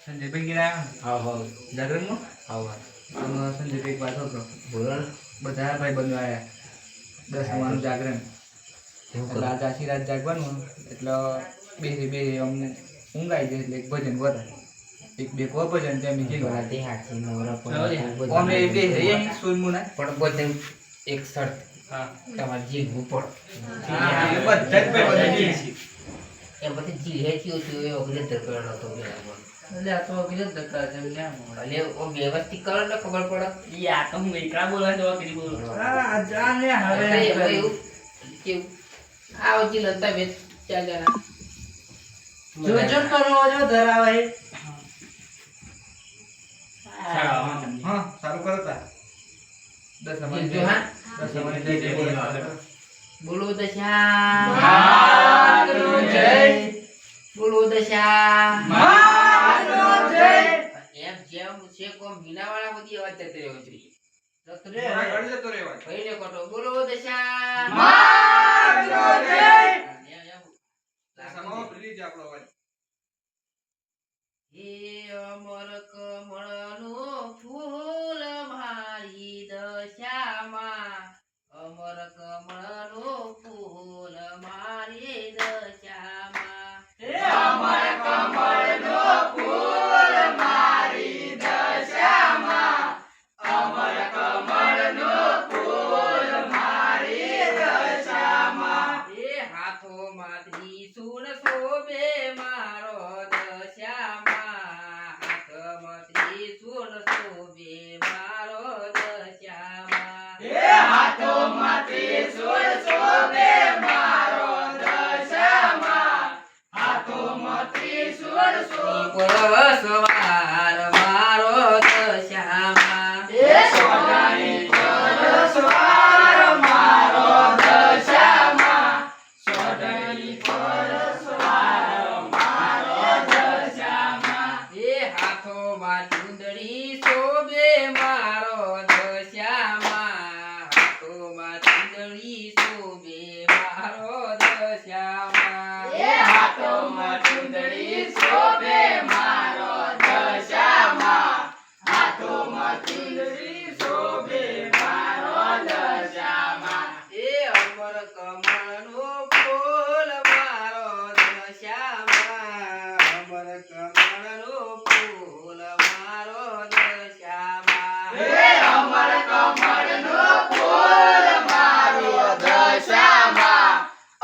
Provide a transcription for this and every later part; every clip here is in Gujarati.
સંજયભાઈ ગયા હા જાગરણમાં સંજયભાઈ એક વાત હતો બોલો ને બધા ભાઈ બંધો આવ્યા 10 વાળું જાગરણ એટલે આજ આખી રાત જાગવાનું એટલે બે અમને ઊંઘ આવી જાય એટલે એક ભજન વરે એક બે કો ભજન ત્યાં મીઠી તે વરાતી હાથી મોરા અમે બે રહીએ સોનમુના પણ બધું એક શરત હા તમારે જીવવું પડે બધા જ ભાઈ બંધો છીએ એ બધી જીવે થયું એ વગેરે ધરકડ હતો બરાબર એટલે આ તો બીજો ધક્કા છે લ્યા મોડા એટલે ઓ વ્યવસ્થિત કરો એટલે ખબર પડે ઈ આ તો હું એકલા બોલવા જવા કરી બોલું આ જાને એટલે એવું કેવું આવો જી લતા બે ચાર જણા જો કરો જો ધરાવે હા સારું કરો તા 10 જીવજો હા અમારે જય જય બોલો બોલો દશા મારો જય બોલો દશા મારો જય એમ જેમ છે કોમ મીનાવાળા બધી અવાજ જતો રહ્યો છે જતો રે ઘર જતો રહેવા ભાઈને કોટો બોલો દશા મારો જય એમ સમાવ પ્લીઝ આપણો અવાજ હે અમર કમળનું ફૂલ મારી દશામાં અમર કમળનું ફૂલ મારી દશામાં હે અમર કમળનું ફૂલ મારી દશામાં અમર કમળનું ફૂલ મારી દશામાં એ હાથોમાં ત્રિશૂળ શોભે મારો દશામાં હાથમાં ત્રિશૂળ શોભે મારો દશામાં હે હાથોમાં ત્રિશૂળ શોભે મારો દશામાં હાથોમાં ત્રિશૂળ શોભે સવાર મારો દશામાં હે સોનાની પરસવાર મારો દશામાં સોનાની પરસવાર મારો દશામાં એ હાથોમાં ચુંદડી શોભે મારો દશામાં હાથોમાં ચુંદડી શોભે મારો દશામાં હે હાથોમાં ચુંદડી શોભે મારો દશામાં હાથોમાં ચુંદડી શોભે મારો દશામાં એ અમર કમળનો ફૂલ મારો દશામાં અમર કમળનો ફૂલ મારો દશામાં હે અમર કમળનો ફૂલ મારો દશામાં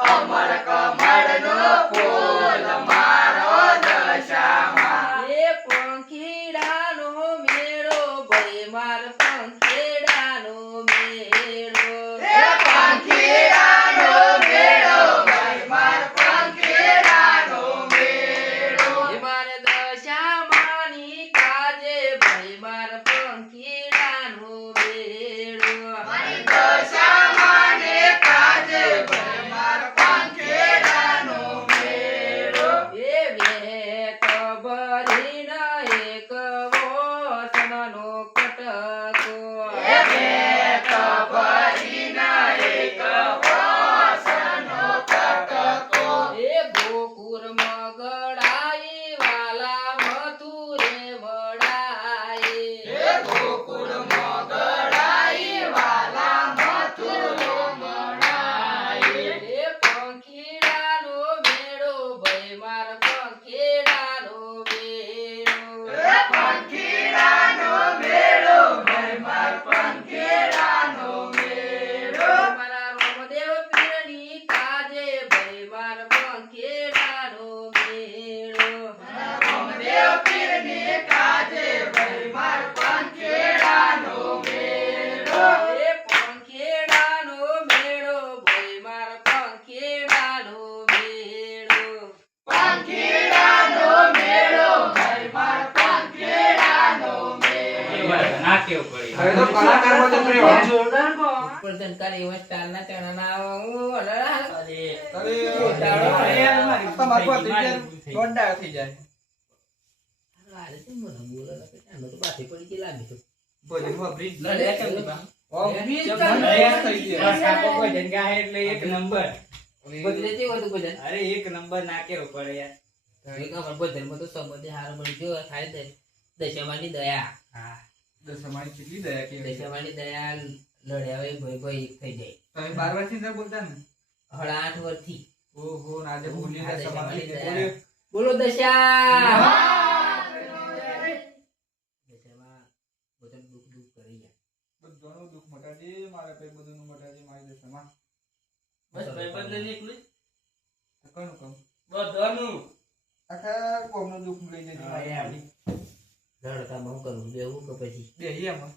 અમર કમળનો ફૂલ મારો દશામાં એ પંખીડાનો મેળો ભય માર પંખીડાનો મેળો હે પંખીડાનો મેળો ભાઈ માર પંખીડાનો મેળો એ માર દશામાની કાજે ભય માર પંખીડાનો મેળો મારી દશામાં ને કાજે ભાઈ માર પંખીડાનો મેળો એ વેત ભરીને એક વસનનો કટકો હે વેત ભરીના એક વાસનો કટકો એ ગોકુળ મગડાઈ વાલા મથુરે વડાઈ હે ગોકુળ મગડાઈ વાલા મથુરો મણાઈ એ પંખીડાનો મેળો ભય માર પંખીડાનો મેળો હે પંખીડાનો મેળો ભાઈ માર પંખીડાનો મેળો મારા રોમદેવ પીરની કાજે ભય માર પંખીડાનો મેળો રામદેવ પીરની કાજે ભાઈ માર પંખીડાનો મેળો એ પંખીડાનો મેળો ભય માર પંખીડાનો મેળો પંખીડાનો મેળો ભાઈ માર પંખીડાનો મેળો હવે તો કલાકારમાં તો જોરદાર પ્રદનકારી વસ્તારના ચણાના અલડા થઈ જાય અરે તે મને બોલે તો એનો તો બાથી પડી ગઈ લાગે તો ભોજન વાપરી લડે કેમ ઓમ વીસ થઈ ગયા એક નંબર બદલે જેવો તો ભજન અરે એક નંબર નાખ્યો પડે યાર એક અમારા બધામાં તો સંબંધે હારો મળી ગયો થાય દશામાની દયા હા દસમાની કેટલી દયા કે દશામાની દયા લડ્યા હોય ભાઈ ભાઈ એક થઈ જાય તમે 12 વર્ષથી અંદર બોલતા ને 8 વર્ષથી ઓહો આજે ભૂલી આ ગયા દશામાની સમાની દયા. બોલો દશા દશામાં બધાનું દુઃખ દુઃખ કરી જાય બધાનું દુઃખ મટાડી મારા કઈ બધું મટાડી મારી દશામાં બસ ભાઈબંધ લઈને એકલું તો કોનું કામ બધાનું આખા કોમનું દુઃખ લઈ જજે મારી આડી રડકામાં હું કરું બેવું કે પછી બેહી આમાં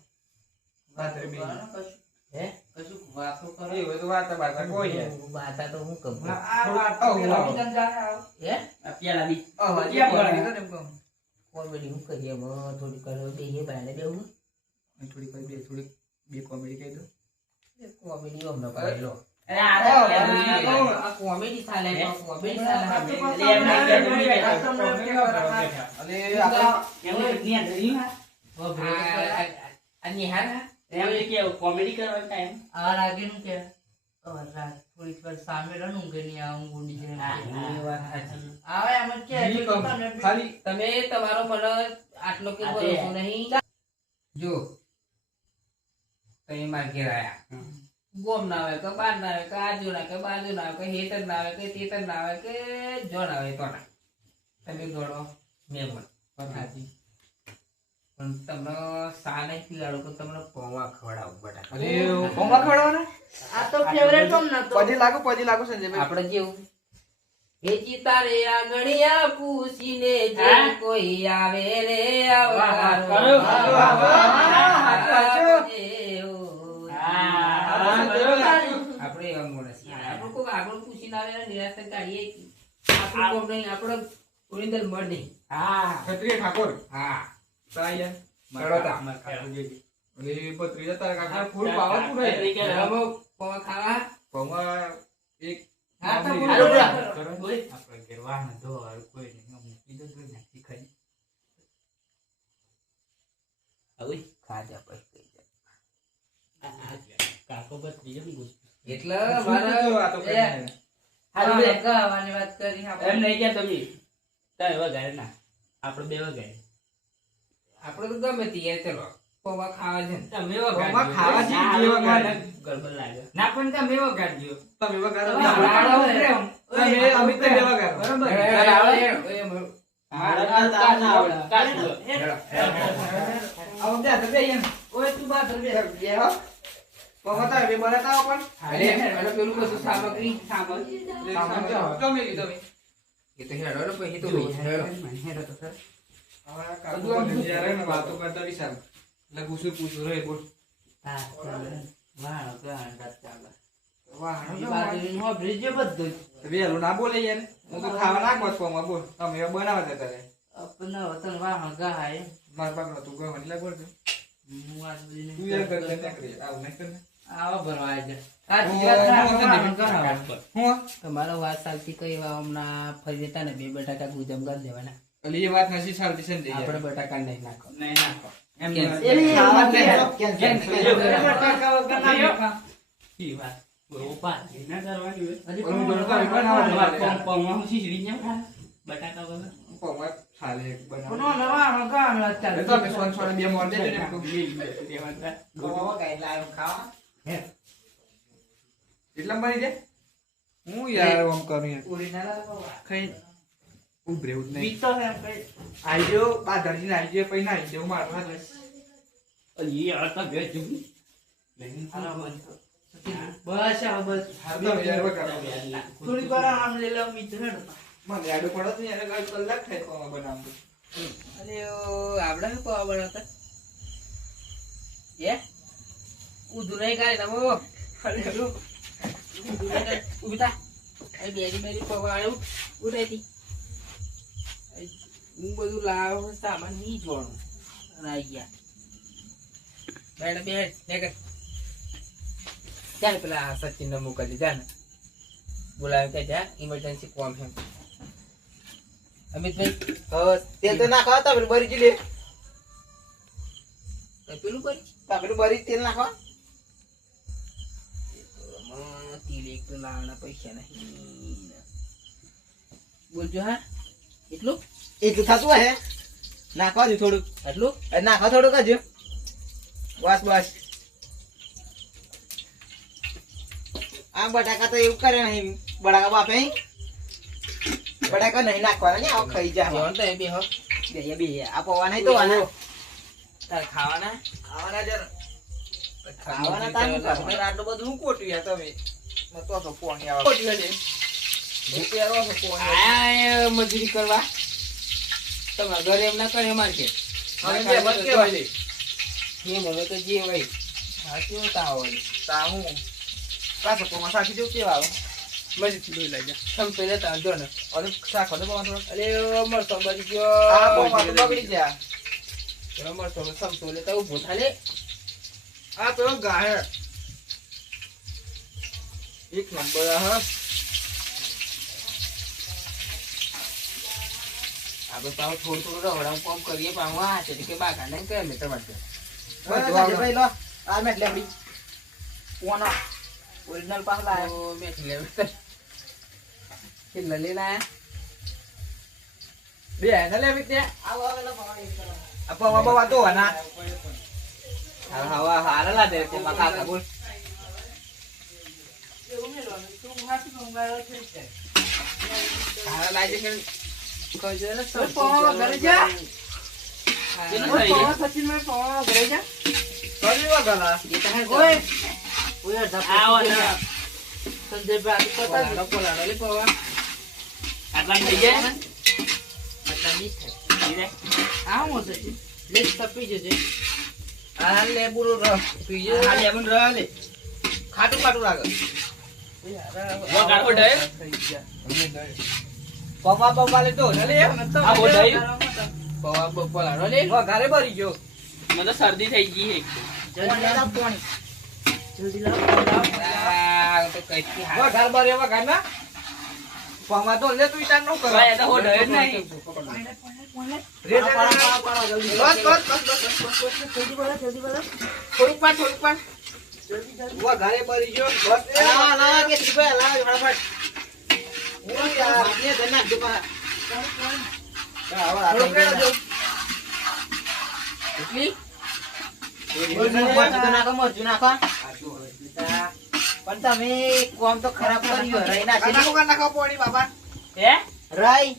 બાતરે બેહી હે કશું વાતો કરો એ હોય તો વાતા બાતા કોઈ યાર બાતા તો હું કરું આ વાતો પેલા બીજાને જાણે આવ હે આ પેલા બી હજી બોલાવી તો એમ કહું કોમેડી હું કરીએ એમાં થોડી કરો બેહીએ બાયને બેવું થોડી કોઈ થોડી બે કોમેડી કહી દો કોમેડી અમને કરેલો અરે આ કોમેડી ચાલે કોમેડી ચાલે અને આપણે આ નિહાર એમને કેવું કોમેડી કરવાનો ટાઈમ આ લાગેનું કે થોડીક વાર સામે રહું કે નહીં આવું ગુડી છે આવે એમ જ કે બીજી કમ. ખાલી તમે તમારો મને આટલો કે ભરોસો નહીં જો તમે માર ઘેર આયા ગોમ ના આવે કે બાર ના આવે કે આજુ ના કે બાજુ ના આવે કે હેતર ના આવે કે તેતર ના આવે કે જોન આવે તો ના તમે ગણો મેમન હાજી પણ તમને સા નહીં પીવાડો કે તમને પૌવા ખવડાવું બટાકા અરે કોમા ખવડાવવાના આ તો ફેવરેટ કોમ નતો પજી લાગુ સંજયભાઈ આપણે જેવું હે તારે આંગણિયા પૂછીને જે હા? કોઈ આવે રે વાહ, વાહ, આવકારો. કરો. આપણે એવા માણસ છીએ. આપણે કોક આગળ પૂછીને આવે ને નિરાશ થઈને કાઢીએ. આપણું કોમ નહીં, આપણો કોઈ અંદર મળ નહીં. હા ક્ષત્રિય ઠાકોર હા તાયા ચડોતા. અરે પત્રી તારા કાકા ફૂલ પાવર પૂરા હવે પૌવા ખાવા પૌવા એક હા તો મામલી બોલો. કરો. આપણે ઘરવાળાને ધોવાળું કોઈ નહીં અમને કીધું તો નાખી ખાઈ હવે ખાધા પછી કહી કાકો બસ બીજો બી ગુસ્સો. જાય. એટલે શું કીધું આ તો મારા કઈ નહીં. હારું લે. ગાવાની વાત કરી એમ આપણે નહીં ગયા તમે તમે વગાડે ના આપણે બે વગાડે આપણે તો ગમે તે યાર ચલો પૌવા ખાવા છે ને. તમે પૌવા ખાવા છે, ના, જે વગાડે. ગડબડ લાગે ના પણ તમે વગાડજો તમે વગાડો. તમે તમે અમે તો બે વગાડો. બરોબર. હેડો, આવડે, હેડો. એ મ- મારે ના આવડે. કાઢજો. હેડો. આવો ત્યાં તો બે એમ. ઓય તું બાર બે બે હો. પૌવા તારે બે બનાવતા હો પણ. અરે, અરે પેલું કશું સામગ્રી સામાન ગમે ઈ તમે. એ તો હેડો ને પછી તો ભાઈ હેડો. હેડો તો ખરા. હવે કાકુ મને જ્યારે ને વાતો કરતા વિચાર. એટલે પૂછું રે બોલ. હા વાહ ગાન રાત ચાલે વાહ ઈ બાજુ હો બ્રિજ બધું વેલું ના બોલે યાર. હું તો ખાવા ના ગોત પૌવા બોલ. તમે બનાવતા તારે. અપના વતન વાહ ગાય માર બાપ તું ગયો મને લાગો છો. હું આજ બધી તું યાર કરતા ના કરી. આવું નહીં કરને. આવા ભરવા આજે હું તમારો વાત સાલથી કઈ હમણાં ફરી જતા ને બે બટાકા ગુજમ કરી દેવાના અલી એ વાત નથી ચાલતી છે ને યાર. આપણે બટાકા નહીં નાખો નહીં નાખો એમ ખાવા જ નહીં. ઈ વાત બહુ પાછી ના કરવાની હોય. ઓલું જોડે તો આવી બનાવવાનું તમારે છે. પૌવા હું શીશડી જેમ ખાય. બટાકા વગર. પૌવા ખાલે બનાવ. કોનો નવા ગાન રાત એ ચાલે તો અમે સોન સોન બે મોર દેજો ને એમ કહું. એટલા બની દે. હું યાર આમ કરું યાર. પૂરી ના લાવો કઈ ઉભરે ઉઠ નહીં. બીતો હે કઈ આઈ ગયો બાદરજી આઈ ગયો પછી ના આઈ ગયો મારું હાથ. અલી આ તો બે જુગી. બસ આ બસ તમે યાર વગાડો. થોડી વાર આમ લઈ લો મિત્ર મને આડો પડો તો યાર કઈ કલાક થાય પૌવા બનાવતું. અરે ઓ, આપણે શું પૌવા બનાવતા? એ? ઊંધું નહીં કાઢી તમે, ઓ. અરે હેડો. ઊંધું નહીં કાઢી. ઊભી થા. અરે બેરી પૌવા આને ઉઠાઈ હું બધું લાવ સામાન નહીં જોવાનું અને આઈ ગયા બેડ બેડ નેકર ચાલ પેલા સચિન ને મોકલી જા ને બોલાવે કે જા ઇમરજન્સી કોમ છે અમિતભાઈ તેલ તો નાખવા તા પેલું બરી લે. પેલું કરી પેલું બરી તેલ નાખવા. તેલ એક તો લાવવાના પૈસા નહીં બોલજો હા એટલું એટલું થતું હે નાખવા દઉં થોડુંક આટલું નાખવા થોડુંક હજુ બસ બસ આ બટાકા તો એવું કરે નહીં બટાકા બાપે બટાકા નહીં નાખવાના ને આવ ખાઈ જા જોન તો એ બે હો બે આ પૌવા નહીં તો આના તાર ખાવાના ખાવાના જર ખાવાના તાનું કરો આટલું બધું હું કોટ્યું યાર તમે તો તો પોણી આવે કોટ્યું લે રૂપિયા રો પોણી આ મજૂરી કરવા તમારા ઘરે એમ ના કરે અમાર કે હવે બે બસ કેવાય લે એમ હવે તો જે હોય સાચું તાવ હોય તાહું પાછો પોમાં સાખી દેવું કેવા આવે મજૂરી લઈ લેજો સમ પેલે તાર જો ને અરે સાખો દે પોમાં થોડો અરે મરતો બળી આ ગયો પોમાં તો બગડી ગયા મરતો સમ તોલે તો ઉભો થાલે આ તો ગાહે એક નંબર હા આપણે પાવ થોડું થોડું રવડા પંપ કરીએ પાવા છે કે બાકા ને કે મે તમારે ભાઈ લો આ મેટ લેવડી પોનો ઓરિજિનલ પાસ લાયો ઓ મે લે કે લલે ના બે ને લેવી તે આવો આવેલો પાણી આપવા બાબા તો ના હા હારા દે તે મકા કા બોલ હારા લાગે કે કોઈ જો ને સબ પાવા ઘરે જા કેનો થઈ સચિન મે પાવા ઘરે જા કરી વા ગલા એ તો હે ઓય ઓય આવો ના સંજય ભાઈ પતા પોલાડો લે પવા આટલા થઈ જાય પતા ની છે ધીરે આ મો સચિન લે તપી જજે આ લેબુ રો પીજે આ લેબુ રો લે ખાટું ખાટું લાગે વો ગાડો ડે પપ્પા પપ્પા લે તો લે આ બો ડઈ પવા પોલાડો લે ઓ ઘરે ભરી ગયો મને શરદી થઈ ગઈ હે જલ્દી લાવ પાણી જલ્દી લાવ આ તો કઈ ઓ ઘર ભરે વા ઘર ના પપ્પા તો લે તું ઈટાન નો કરો ભાઈ તો હો ડે નહીં રે જલ્દી બસ જલ્દી બોલો થોડુંક પાન ઓ ઘરે ભરી ગયો બસ લા લા કે ત્રિપા લા ફટાફટ ઓ યાર ને ધના દુપા થોડુંક કેડો જો એટલી પણ તમે કોમ તો ખરાબ કર્યું રહી નાખો પાણી બાબા હે રહી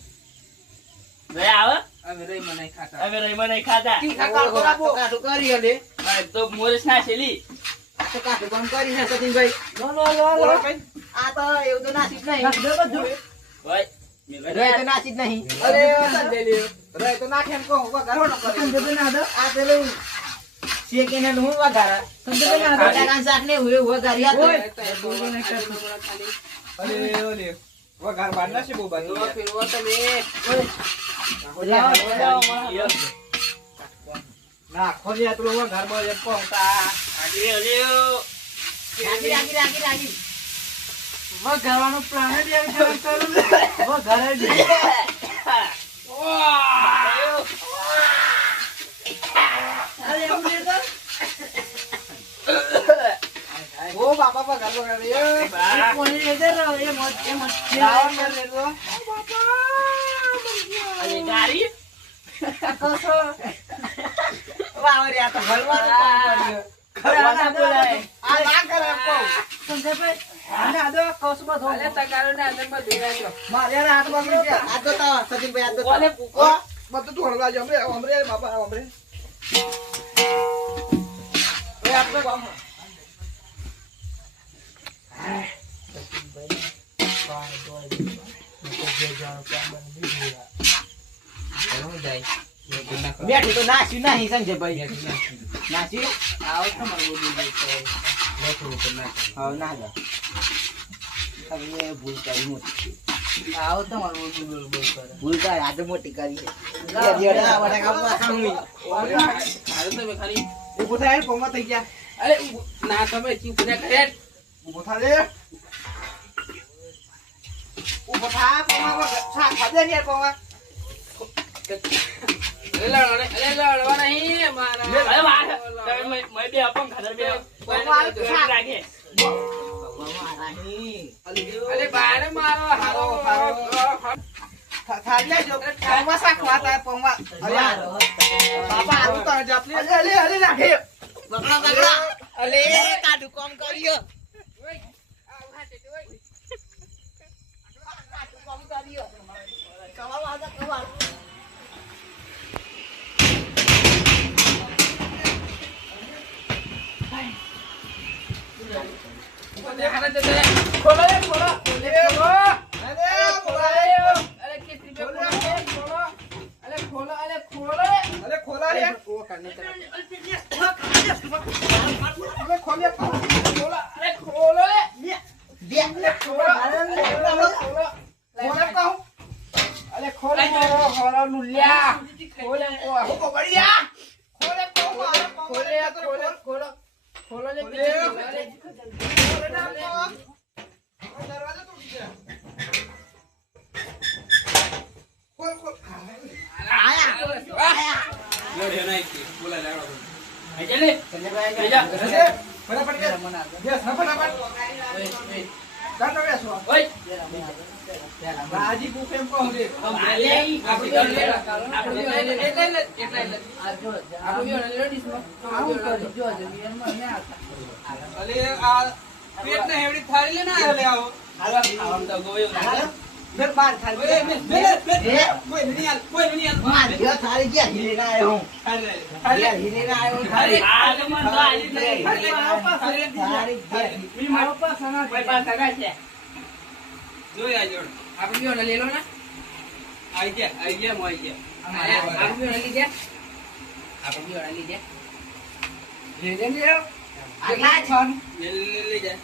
વે આવ અમે રહી મને ખાતા હવે રહી મને ખાતા કાઠું કરી હલે આ તો મોરેસ ના છેલી તો કાઠું કામ કરી છે સચિનભાઈ આ તો એવું તો નાસી જ નહીં ભાઈ રહી તો નાસી જ નહીં અરે રહી તો નાખે એમ કહું વઘારો ન કરે આ પેલું શેકીને હું વઘારા બટાકાનું શાક ને હું વઘારી આપે અરે ઓલે વઘાર બાર નાસી બહુ બાકી ફેરવો તમે ના ખોલી આટલું વઘાર બોલ એમ કહું તા આજી અલ્યો રાગી ઘરવાનો પ્લાન જ એમ કરું ઘરે જ અરે એમ દે તો ઓ બાપા વઘાર વઘાર એ કોની લે દે રો એ મત લાવણ કર લે તો અરે ગાડી કસો વાવરિયા તો ભલવાનું કામ કર્યું ખરાના બોલાય આ ના કરે એમ કહું સંજયભાઈ આને આદો કસો બધો અલે તકારો ને અંદર માં દેવાજો મારે હાથ બગડી ગયા આ તો તા સચિનભાઈ આ તો કોને પૂકો બધું તું હળવા જો હમરે બાપા હમરે એ આપણે ગામ બેઠી તો નાસ્યું નહીં સંજયભાઈ નાસ્યું આવો તમારો બોલી દે હા ના જા તમે ભૂલ કરી મોટી આવો તમારો બોલ બોલ કરે ભૂલ કરી આજે મોટી કરી છે દેડા વડા કાપવા ખામી હાલો તમે ખાલી ઉભો થાય પોમાં થઈ ગયા અરે ના તમે ચૂપ ને કરે ઉભો થા લે ઉભો થા પોમાં છા ખાજે ને પોમાં લડવા નહીં મારા અરે વાહ તમે મે બે આપણ ખાધર બે રાખે અરે બારે મારો હારો થાળી લેજો પૌવા શાકવા તા પૌવા અરે બાપા આવું તો જપલી અલે અલે નાખે બકડા બકડા અલે કાઢુ કામ કર્યો કામ કર્યો કવા વાદા કવા ખોલો અરે કેટલી બે ખોલો અરે ખોલો અરે ખોલા રે ઓ કરને અરે ખોલે ખોલો અરે ખોલો રે દે ખોલો ખોલે કહું અરે ખોલે ખોલો લુલ્યા ખોલે કો બઢિયા ખોલે કો ખોલે ખોલો ખોલો લે ખોલે ના દરવાજો તૂટી ગયો ખોલ ખોલ આયા લોડે નહીં કે બોલા લાડો આઈ જા ફટાફટ કે બેસ ફટાફટ કાટો બેસ ઓય રાજી બુક એમ કહો દે આપણે અલે આ પેટ ને હેવડી થાળી લે ના લે આવો હાલવા ખાવાનું તો ગોયો ના ફેર બાર થાળી કોઈ નહીં હાલ માર જો થાળી ગયા હિલે ના આવ્યો હું થાળી હિલે ના આવ્યો થાળી આ તો મન તો આલી નહીં થાળી થાળી ગયા મી મારો પાસ ના ભાઈ પાસ સગા છે જોઈ આજો આપણે બીઓ લઈ લો ને આઈ ગયા મો આઈ ગયા આપણે બીઓ લઈ લે આપણે બીઓ લઈ લે લે લે લે આટલા લે લે જા